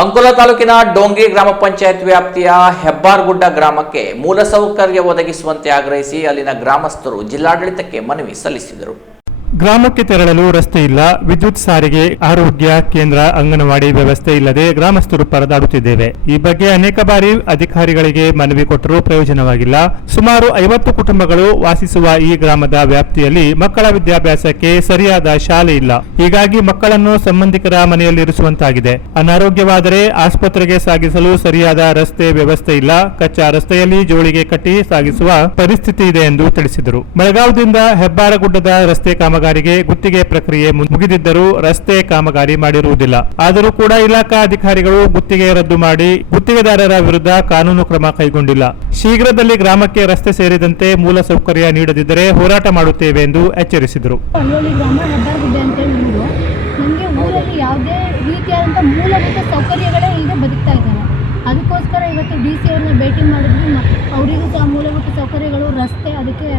ಅಂಕೋಲಾ ತಾಲೂಕಿನ ಡೋಂಗ್ರಿ ಗ್ರಾಮ ಪಂಚಾಯತ್ ವ್ಯಾಪ್ತಿಯ ಹೆಬ್ಬಾರಗುಡ್ಡ ಗ್ರಾಮಕ್ಕೆ ಮೂಲಸೌಕರ್ಯ ಒದಗಿಸುವಂತೆ ಆಗ್ರಹಿಸಿ ಅಲ್ಲಿನ ಗ್ರಾಮಸ್ಥರು ಜಿಲ್ಲಾಡಳಿತಕ್ಕೆ ಮನವಿ ಸಲ್ಲಿಸಿದರು. ಗ್ರಾಮಕ್ಕೆ ತೆರಳಲು ರಸ್ತೆ ಇಲ್ಲ, ವಿದ್ಯುತ್ ಸಾರಿಗೆ, ಆರೋಗ್ಯ ಕೇಂದ್ರ, ಅಂಗನವಾಡಿ ವ್ಯವಸ್ಥೆ ಇಲ್ಲದೆ ಗ್ರಾಮಸ್ಥರು ಪರದಾಡುತ್ತಿದ್ದೇವೆ. ಈ ಬಗ್ಗೆ ಅನೇಕ ಬಾರಿ ಅಧಿಕಾರಿಗಳಿಗೆ ಮನವಿ ಕೊಟ್ಟರೂ ಪ್ರಯೋಜನವಾಗಿಲ್ಲ. ಸುಮಾರು 50 ಕುಟುಂಬಗಳು ವಾಸಿಸುವ ಈ ಗ್ರಾಮದ ವ್ಯಾಪ್ತಿಯಲ್ಲಿ ಮಕ್ಕಳ ವಿದ್ಯಾಭ್ಯಾಸಕ್ಕೆ ಸರಿಯಾದ ಶಾಲೆ ಇಲ್ಲ. ಹೀಗಾಗಿ ಮಕ್ಕಳನ್ನು ಸಂಬಂಧಿಕರ ಮನೆಯಲ್ಲಿರಿಸುವಂತಾಗಿದೆ. ಅನಾರೋಗ್ಯವಾದರೆ ಆಸ್ಪತ್ರೆಗೆ ಸಾಗಿಸಲು ಸರಿಯಾದ ರಸ್ತೆ ವ್ಯವಸ್ಥೆ ಇಲ್ಲ. ಕಚ್ಚಾ ರಸ್ತೆಯಲ್ಲಿ ಜೋಳಿಗೆ ಕಟ್ಟಿ ಸಾಗಿಸುವ ಪರಿಸ್ಥಿತಿ ಇದೆ ಎಂದು ತಿಳಿಸಿದರು. ಬೆಳಗಾವದಿಂದ ಹೆಬ್ಬಾರಗುಡ್ಡದ ರಸ್ತೆ ಕಾಮಗಾರಿಗೆ ಗುತ್ತಿಗೆ ಪ್ರಕ್ರಿಯೆ ಮುಗಿದಿದ್ದರೂ ರಸ್ತೆ ಕಾಮಗಾರಿ ಮಾಡಿರುವುದಿಲ್ಲ. ಆದರೂ ಕೂಡ ಇಲಾಖಾ ಅಧಿಕಾರಿಗಳು ಗುತ್ತಿಗೆ ರದ್ದು ಮಾಡಿ ಗುತ್ತಿಗೆದಾರರ ವಿರುದ್ಧ ಕಾನೂನು ಕ್ರಮ ಕೈಗೊಂಡಿಲ್ಲ. ಶೀಘ್ರದಲ್ಲಿ ಗ್ರಾಮಕ್ಕೆ ರಸ್ತೆ ಸೇರಿದಂತೆ ಮೂಲ ಸೌಕರ್ಯ ನೀಡದಿದ್ದರೆ ಹೋರಾಟ ಮಾಡುತ್ತೇವೆ ಎಂದು ಎಚ್ಚರಿಸಿದರು. ಯಾವುದೇ ರೀತಿಯಾದಂಥ ಮೂಲಭೂತ ಸೌಕರ್ಯಗಳೇ ಇಲ್ಲದೆ ಬದುಕ್ತಾ ಇದ್ದಾರೆ. ಅದಕ್ಕೋಸ್ಕರ ಇವತ್ತು DC ಅವ್ರನ್ನ ಭೇಟಿ ಮಾಡಿದ್ವಿ. ಅವರಿಗೂ ಸಹ ಮೂಲಭೂತ ಸೌಕರ್ಯಗಳು, ರಸ್ತೆ, ಅದಕ್ಕೆ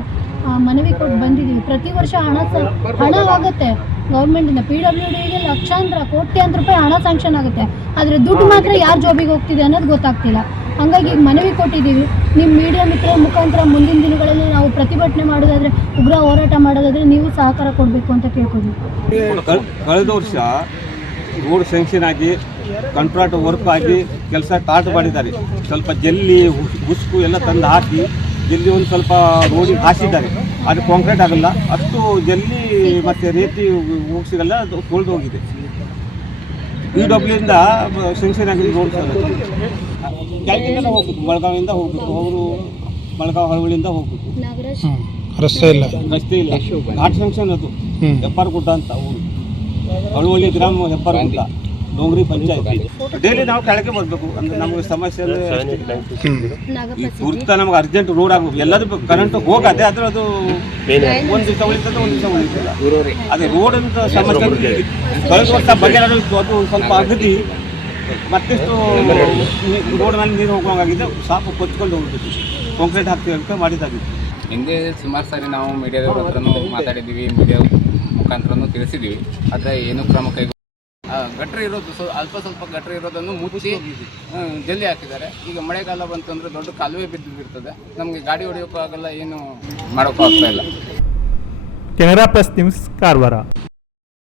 ಮನವಿ ಕೊಟ್ಟು ಬಂದಿದ್ದೀವಿ. ಪ್ರತಿ ವರ್ಷ ಹಣವಾಗುತ್ತೆ ಗೌರ್ಮೆಂಟಿಂದ. PWDಗೆ ಲಕ್ಷಾಂತರ ಕೋಟ್ಯಾಂತರ ರೂಪಾಯಿ ಹಣ ಸ್ಯಾಂಕ್ಷನ್ ಆಗುತ್ತೆ. ಆದರೆ ದುಡ್ಡು ಮಾತ್ರ ಯಾರ ಜಾಬಿಗೆ ಹೋಗ್ತಿದೆ ಅನ್ನೋದು ಗೊತ್ತಾಗ್ತಿಲ್ಲ. ಹಾಗಾಗಿ ಈಗ ಮನವಿ ಕೊಟ್ಟಿದ್ದೀವಿ. ನಿಮ್ಮ ಮೀಡಿಯಾ ಮಿತ್ರರ ಮುಖಾಂತರ ಮುಂದಿನ ದಿನಗಳಲ್ಲಿ ನಾವು ಪ್ರತಿಭಟನೆ ಮಾಡೋದಾದರೆ, ಉಗ್ರ ಹೋರಾಟ ಮಾಡೋದಾದರೆ ನೀವು ಸಹಕಾರ ಕೊಡಬೇಕು ಅಂತ ಕೇಳ್ಕೊತೀವಿ. ಕಳೆದ ವರ್ಷ ರೋಡ್ ಸ್ಯಾಂಕ್ಷನ್ ಆಗಿ ಕಾಂಟ್ರಾಕ್ಟ್ ವರ್ಕ್ ಆಗಿ ಕೆಲಸ ಸ್ಟಾರ್ಟ್ ಮಾಡಿದ್ದಾರೆ. ಸ್ವಲ್ಪ ಜಲ್ಲಿ ಉಸುಕು ಎಲ್ಲ ತಂದು ಹಾಕಿ ಜಲ್ಲಿ ಒಂದು ಸ್ವಲ್ಪ ರೋಡಿಗೆ ಹಾಸಿದ್ದಾರೆ. ಅದು ಕಾಂಕ್ರೀಟ್ ಆಗಲ್ಲ, ಅಷ್ಟು ಜಲ್ಲಿ ಮತ್ತು ರೇತಿ ಹೋಗಿಸಿಗಲ್ಲ, ಅದು ತೊಳೆದು ಹೋಗಿದೆ. PWದಿಂದ ಸ್ಯಾಂಕ್ಷನ್ ಆಗಿದೆ ರೋಡ್ ಕ್ಯಾಲ್ಕಿಂದ ಹೋಗ್ಬೇಕು, ಬೆಳಗಾವಿಯಿಂದ ಹೋಗ್ಬೇಕು, ಅವರು ಬೆಳಗಾವಿ ಹಳವಳಿಯಿಂದ ಹೋಗ್ಬೇಕು. ರಸ್ತೆ ಇಲ್ಲ ಘಾಟ್ ಸ್ಯಾಂಕ್ಷನ್ ಅದು ಹೆಬ್ಬಾರಗುಡ್ಡ ಅಂತ ಊರು, ಹಳವಳ್ಳಿ ಗ್ರಾಮ ಹೆಬ್ಬಾರಗುಡ್ಡ, ಡೋಂಗ್ರಿ ಪಂಚಾಯತ್. ಡೈಲಿ ನಾವು ಕೆಳಗೆ ಬರಬೇಕು ಅಂದ್ರೆ ನಮಗೆ ಸಮಸ್ಯೆ ತುರ್ತ ನಮ್ಗೆ ಅರ್ಜೆಂಟ್ ರೋಡ್ ಆಗಬೇಕು. ಎಲ್ಲದೂ ಕರೆಂಟ್ ಹೋಗದೆ, ಆದರೆ ಅದು ಒಂದು ದಿವಸ ಉಳಿತದೆ, ಒಂದು ದಿವಸ ಉಳಿತಿಲ್ಲ. ಅದೇ ರೋಡ್ ಅಂತ ಸಮಸ್ಯೆ ಕಳೆದ ವರ್ಷ ಬಗೆಹರಿತು. ಅದು ಸ್ವಲ್ಪ ಅಗದಿ ಮತ್ತೆಷ್ಟು ರೋಡ್ ಮೇಲೆ ನೀರು ಹೋಗುವಾಗಿದೆ. ಸಾಕು ಕೊಚ್ಕೊಂಡು ಹೋಗ್ಬೇಕು, ಕಾಂಕ್ರೀಟ್ ಹಾಕ್ತೀವಿ ಅಂತ ಮಾಡಿದ್ದಾಗಿತ್ತು. ಹಿಂದೆ ಸುಮಾರು ಸಾರಿ ನಾವು ಮೀಡಿಯಾದವ್ರ ಹತ್ರನೂ ಮಾತಾಡಿದ್ದೀವಿ, ಮೀಡಿಯಾ ಮುಖಾಂತರನೂ ತಿಳಿಸಿದ್ದೀವಿ. ಆದರೆ ಏನೂ ಕ್ರಮ ಕೈಗೊಂಡು ಗಟ್ರ ಇರೋದು ಅಲ್ಪ ಸ್ವಲ್ಪ ಗಟ್ರ ಇರೋದನ್ನು ಮುಚ್ಚಿ ಜಲ್ಲಿ ಹಾಕಿದ್ದಾರೆ. ಈಗ ಮಳೆಗಾಲ ಬಂತು ಅಂದರೆ ದೊಡ್ಡ ಕಾಲುವೆ ಬಿದ್ದಿರ್ತದೆ. ನಮಗೆ ಗಾಡಿ ಹೊಡೆಯೋಕ್ಕೂ ಆಗಲ್ಲ, ಏನು ಮಾಡೋಕ್ಕೂ ಆಗ್ತಾ ಇಲ್ಲ. Canara plus news, Karwar.